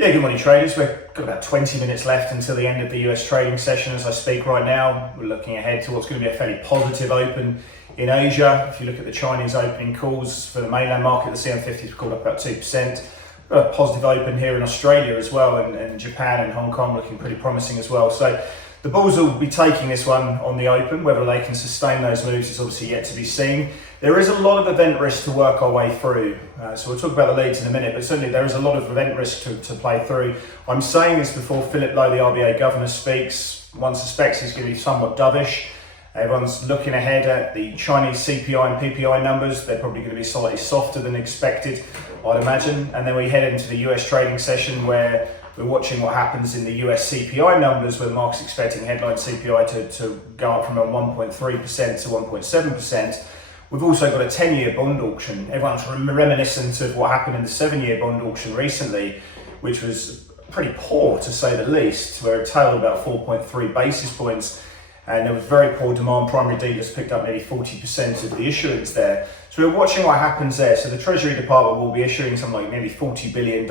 Yeah, good morning traders. We've got about 20 minutes left until the end of the US trading session as I speak right now. We're looking ahead to what's going to be a fairly positive open in Asia. If you look at the Chinese opening calls for the mainland market, the CM50 has called up about 2%. We've got a positive open here in Australia as well, and Japan and Hong Kong looking pretty promising as well. So the bulls will be taking this one on the open. Whether they can sustain those moves is obviously yet to be seen. There is a lot of event risk to work our way through. So we'll talk about the leads in a minute, but certainly there is a lot of event risk to play through. I'm saying this before Philip Lowe, the RBA governor, speaks. One suspects he's going to be somewhat dovish. Everyone's looking ahead at the Chinese CPI and PPI numbers. They're probably going to be slightly softer than expected, I'd imagine. And then we head into the US trading session where we're watching what happens in the US CPI numbers, where the market's expecting headline CPI to go up from a 1.3% to 1.7%. We've also got a 10-year bond auction. Everyone's reminiscent of what happened in the 7-year bond auction recently, which was pretty poor to say the least, where it tailed about 4.3 basis points. And there was very poor demand. Primary dealers picked up nearly 40% of the issuance there. So we're watching what happens there. So the Treasury Department will be issuing something like nearly $40 billion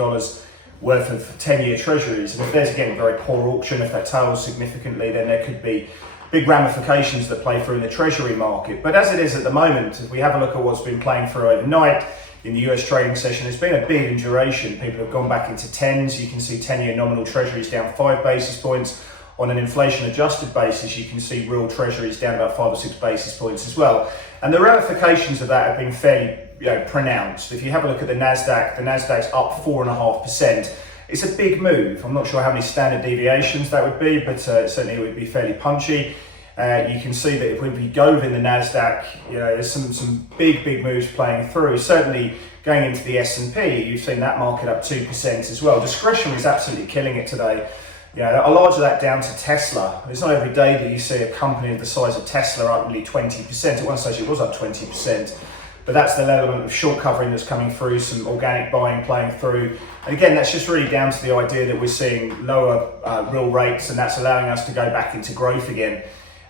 worth of 10-year treasuries. And if there's again a very poor auction, if that tails significantly, then there could be big ramifications that play through in the Treasury market. But as it is at the moment, if we have a look at what's been playing through overnight in the US trading session, it's been a big in duration. People have gone back into tens. You can see 10-year nominal treasuries down 5 basis points. On an inflation adjusted basis, you can see real treasuries down about 5 or 6 basis points as well. And the ramifications of that have been fairly pronounced. If you have a look at the Nasdaq's up 4.5%. It's a big move. I'm not sure how many standard deviations that would be, but certainly it would be fairly punchy. You can see that if we go within the Nasdaq, there's some big moves playing through. Certainly going into the S&P, you've seen that market up 2% as well. Discretionary is absolutely killing it today. A lot of that down to Tesla. It's not every day that you see a company of the size of Tesla up nearly 20%. At one stage it was up 20%. But that's the element of short covering that's coming through, some organic buying playing through. And again, that's just really down to the idea that we're seeing lower real rates, and that's allowing us to go back into growth again.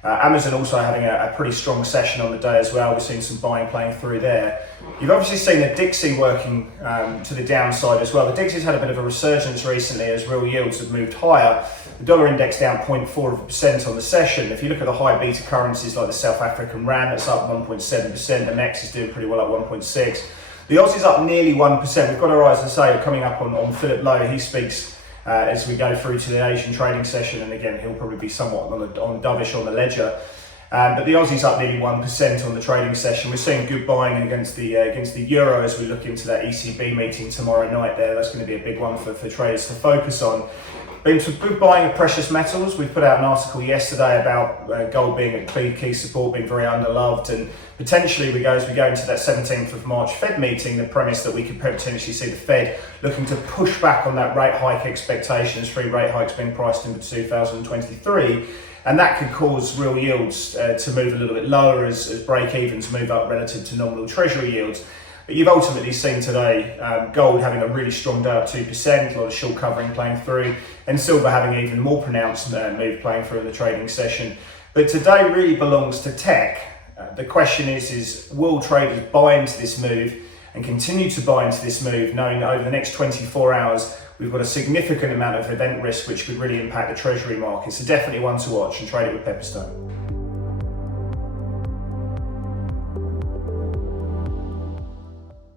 Amazon also having a pretty strong session on the day as well. We're seeing some buying playing through there. You've obviously seen the Dixie working to the downside as well. The Dixie's had a bit of a resurgence recently as real yields have moved higher. The dollar index down 0.4% on the session. If you look at the high beta currencies like the South African Rand, that's up 1.7%. The MEX is doing pretty well at 1.6%. The Aussie's up nearly 1%. We've got our eyes, as I say, coming up on Philip Lowe. He speaks as we go through to the Asian trading session, and again, he'll probably be somewhat on dovish on the ledger. But the Aussie's up nearly 1% on the trading session. We're seeing good buying against the euro as we look into that ECB meeting tomorrow night there. That's going to be a big one for traders to focus on. Been some good buying of precious metals. We put out an article yesterday about gold being a key support, being very underloved, and potentially as we go into that 17th of March Fed meeting, the premise that we could potentially see the Fed looking to push back on that rate hike expectations, 3 rate hikes being priced into 2023. And that could cause real yields to move a little bit lower as break-evens move up relative to nominal treasury yields. But you've ultimately seen today gold having a really strong day up 2%, a lot of short covering playing through, and silver having even more pronounced move playing through in the trading session. But today really belongs to tech. The question is will traders buy into this move and continue to buy into this move, knowing that over the next 24 hours, we've got a significant amount of event risk which could really impact the treasury market. So definitely one to watch, and trade it with Pepperstone.